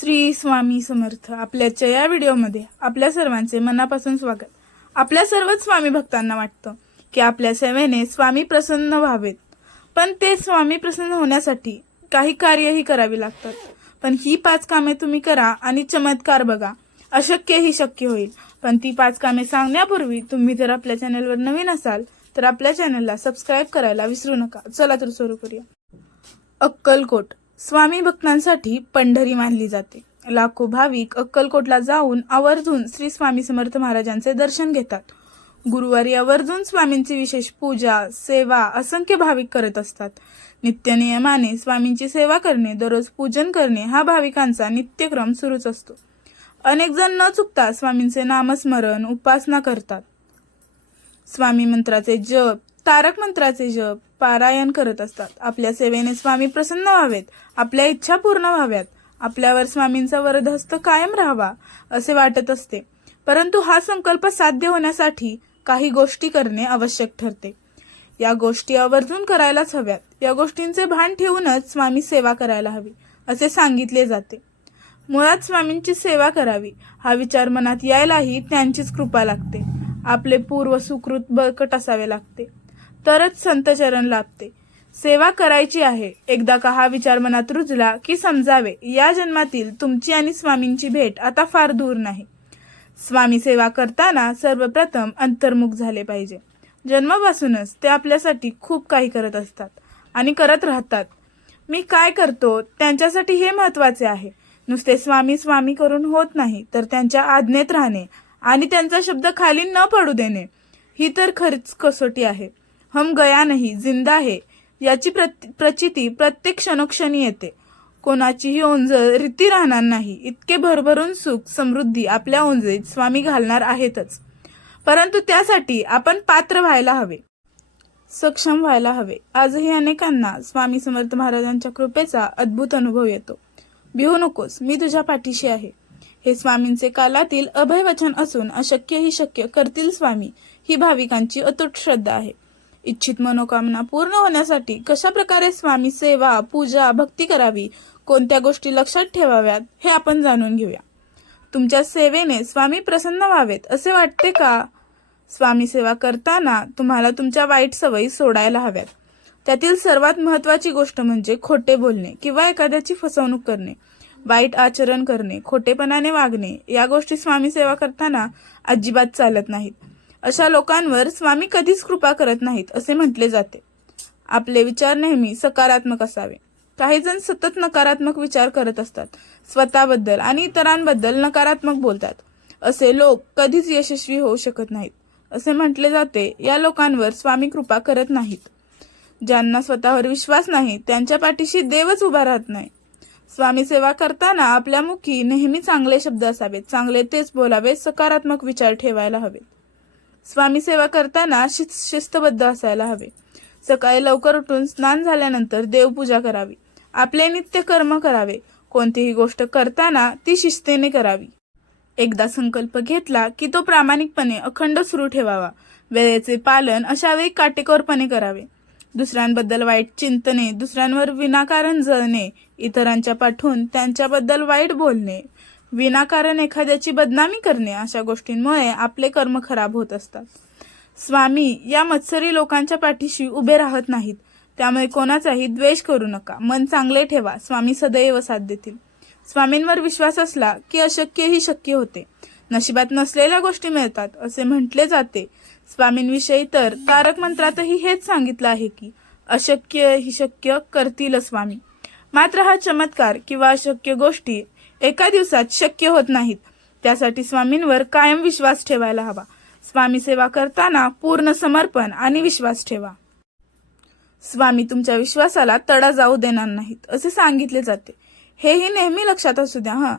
श्री स्वामी समर्थ आपल्याच्या या व्हिडिओमध्ये आपल्या सर्वांचे मनापासून स्वागत. आपल्या सर्वच स्वामी भक्तांना वाटतं की आपल्या सेवेने स्वामी प्रसन्न व्हावेत. पण ते स्वामी प्रसन्न होण्यासाठी काही कार्यही करावी लागतात. पण ही पाच कामे तुम्ही करा आणि चमत्कार बघा. अशक्य ही शक्य होईल. पण ती पाच कामे सांगण्यापूर्वी तुम्ही जर आपल्या चॅनलवर नवीन असाल तर आपल्या चॅनलला सबस्क्राईब करायला विसरू नका. चला तर सुरू करूया. अक्कलकोट. स्वामी भक्तांसाठी पंढरी मानली जाते. लाखो भाविक अक्कलकोटला जाऊन आवर्जून श्री स्वामी समर्थ महाराजांचे दर्शन घेतात. गुरुवारी आवर्जून स्वामींची विशेष पूजा सेवा असंख्य भाविक करत असतात. नित्य नियमाने स्वामींची सेवा करणे दररोज पूजन करणे हा भाविकांचा नित्यक्रम सुरूच असतो. अनेक जण न चुकता स्वामींचे नामस्मरण उपासना करतात. स्वामी मंत्राचे जप तारक मंत्राचे जप पारायण करत असतात. आपल्या सेवेने स्वामी प्रसन्न व्हावेत. आपल्या इच्छा पूर्ण व्हाव्यात. आपल्यावर स्वामींचा वरदहस्त कायम राहावा असे वाटत असते. परंतु हा संकल्प साध्य होण्यासाठी काही गोष्टी करणे आवश्यक ठरते. या गोष्टी आवर्जून करायलाच हव्यात. या गोष्टींचे भान ठेवूनच स्वामी सेवा करायला हवी असे सांगितले जाते. मुळात स्वामींची सेवा करावी हा विचार मनात यायलाही त्यांचीच कृपा लागते. आपले पूर्व सुकृत बळकट असावे लागते. तरच संतचरण लाभते. सेवा करायची आहे. एकदा का हा विचार मनात रुजला की समजावे या जन्मातील तुमची आणि स्वामींची भेट आता फार दूर नाही. स्वामी सेवा करताना सर्वप्रथम अंतर्मुख झाले पाहिजे. जन्मापासूनच ते आपल्यासाठी खूप काही करत असतात आणि करत राहतात. मी काय करतो त्यांच्यासाठी हे महत्त्वाचे आहे. नुसते स्वामी स्वामी करून होत नाही तर त्यांच्या आज्ञेत राहणे आणि त्यांचा शब्द खाली न पडू देणे ही तर खरीच कसोटी आहे. हम गया नाही जिंदा आहे याची प्रति प्रचिती प्रत्येक क्षणोक्षणी येते. कोणाचीही ओंजळ रीती राहणार नाही. इतके भरभरून सुख समृद्धी आपल्या ओंजळीत स्वामी घालणार आहेतच. परंतु त्यासाठी आपण पात्र व्हायला हवे. सक्षम व्हायला हवे. आजही अनेकांना स्वामी समर्थ महाराजांच्या कृपेचा अद्भुत अनुभव येतो. भिवू नकोस मी तुझ्या पाठीशी आहे. हे स्वामींचे कालातील अभय वचन असून अशक्य ही शक्य करतील स्वामी. ही भाविकांची अतूट श्रद्धा आहे. इच्छित मनोकामना पूर्ण होण्यासाठी कशा प्रकारे स्वामी सेवा पूजा भक्ती करावी? कोणत्या गोष्टी लक्षात ठेवाव्यात? हे आपण जाणून घेऊया. तुमच्या सेवेने स्वामी प्रसन्न व्हावेत असे वाटते का? स्वामी सेवा करताना तुम्हाला तुमच्या वाईट सवयी सोडायला हव्यात. त्यातील सर्वात महत्वाची गोष्ट म्हणजे खोटे बोलणे किंवा एखाद्याची फसवणूक करणे वाईट आचरण करणे खोटेपणाने वागणे. या गोष्टी स्वामी सेवा करताना अजिबात चालत नाहीत. अशा लोकांवर स्वामी कधीच कृपा करत नाहीत असे म्हटले जाते. आपले विचार नेहमी सकारात्मक असावे. काही जण सतत नकारात्मक विचार करत असतात. स्वतःबद्दल आणि इतरांबद्दल नकारात्मक बोलतात. असे लोक कधीच यशस्वी होऊ शकत नाहीत असे म्हटले जाते. या लोकांवर स्वामी कृपा करत नाहीत. ज्यांना स्वतःवर विश्वास नाही त्यांच्या पाठीशी देवच उभा राहत नाही. स्वामी सेवा करताना आपल्या मुखी नेहमी चांगले शब्द असावेत. चांगले तेच बोलावे सकारात्मक विचार ठेवायला हवेत. स्वामी सेवा करताना शिस्त शिस्तबद्ध असायला हवे. सकाळी लवकर उठून स्नान झाल्यानंतर देवपूजा करावी. आपले नित्य कर्म करावे. कोणतीही गोष्ट करताना ती शिस्तीने करावी. एकदा संकल्प घेतला की तो प्रामाणिकपणे अखंड सुरू ठेवावा. वेळेचे पालन अशा वेळी काटेकोरपणे करावे. दुसऱ्यांबद्दल वाईट चिंतने दुसऱ्यांवर विनाकारण जळणे इतरांच्या पाठवून त्यांच्याबद्दल वाईट बोलणे विनाकारण एखाद्याची बदनामी करणे अशा गोष्टींमुळे आपले कर्म खराब होत असतात. स्वामी या मत्सरी लोकांच्या पाठीशी उभे राहत नाहीत. त्यामुळे कोणाचाही द्वेष करू नका. मन चांगले ठेवा. स्वामी सदैव साथ देतील. स्वामींवर विश्वास असला की अशक्यही शक्य होते. नशिबात नसलेल्या गोष्टी मिळतात असे म्हटले जाते. स्वामींविषयी तर तारक मंत्रातही हेच सांगितलं आहे की अशक्य ही शक्य करतील स्वामी. मात्र हा चमत्कार किंवा अशक्य गोष्टी एका दिवसात शक्य होत नाहीत. त्यासाठी स्वामींवर कायम विश्वास ठेवायला हवा. स्वामी सेवा करताना पूर्ण समर्पण आणि विश्वास ठेवा. स्वामी तुमच्या विश्वासाला तडा जाऊ देणार नाहीत असे सांगितले जाते. हेही नेहमी लक्षात असू द्या हा.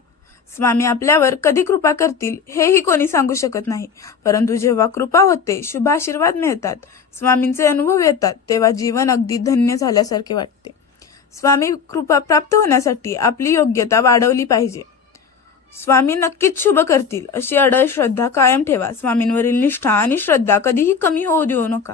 स्वामी आपल्यावर कधी कृपा करतील हेही कोणी सांगू शकत नाही. परंतु जेव्हा कृपा होते शुभ आशीर्वाद मिळतात स्वामींचे अनुभव येतात तेव्हा जीवन अगदी धन्य झाल्यासारखे वाटते. स्वामी कृपा प्राप्त होण्यासाठी आपली योग्यता वाढवली पाहिजे. स्वामी नक्कीच शुभ करतील अशी अडळ श्रद्धा कायम ठेवा. स्वामींवरील निष्ठा आणि श्रद्धा कधीही कमी होऊ देऊ नका.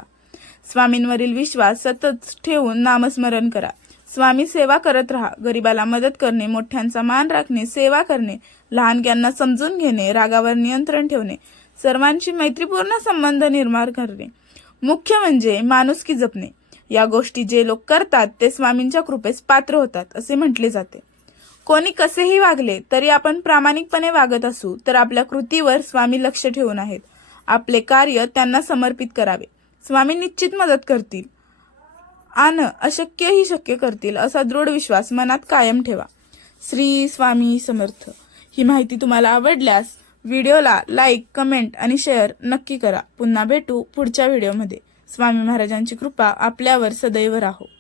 स्वामींवरील विश्वास सतत ठेवून नामस्मरण करा. स्वामी सेवा करत राहा. गरिबाला मदत करणे मोठ्यांचा मान राखणे सेवा करणे लहानग्यांना समजून घेणे रागावर नियंत्रण ठेवणे सर्वांशी मैत्रीपूर्ण संबंध निर्माण करणे. मुख्य म्हणजे माणुसकी जपणे. या गोष्टी जे लोक करतात ते स्वामींच्या कृपेस पात्र होतात असे म्हटले जाते. कोणी कसेही वागले तरी आपण प्रामाणिकपणे वागत असू तर आपल्या कृतीवर स्वामी लक्ष ठेवून आहेत. आपले कार्य त्यांना समर्पित करावे. स्वामी निश्चित मदत करतील. आण अशक्यही शक्य करतील असा दृढ विश्वास मनात कायम ठेवा. श्री स्वामी समर्थ. ही माहिती तुम्हाला आवडल्यास व्हिडिओला लाईक कमेंट आणि शेअर नक्की करा. पुन्हा भेटू पुढच्या व्हिडिओमध्ये. स्वामी महाराजांची कृपा आपल्यावर सदैव राहो.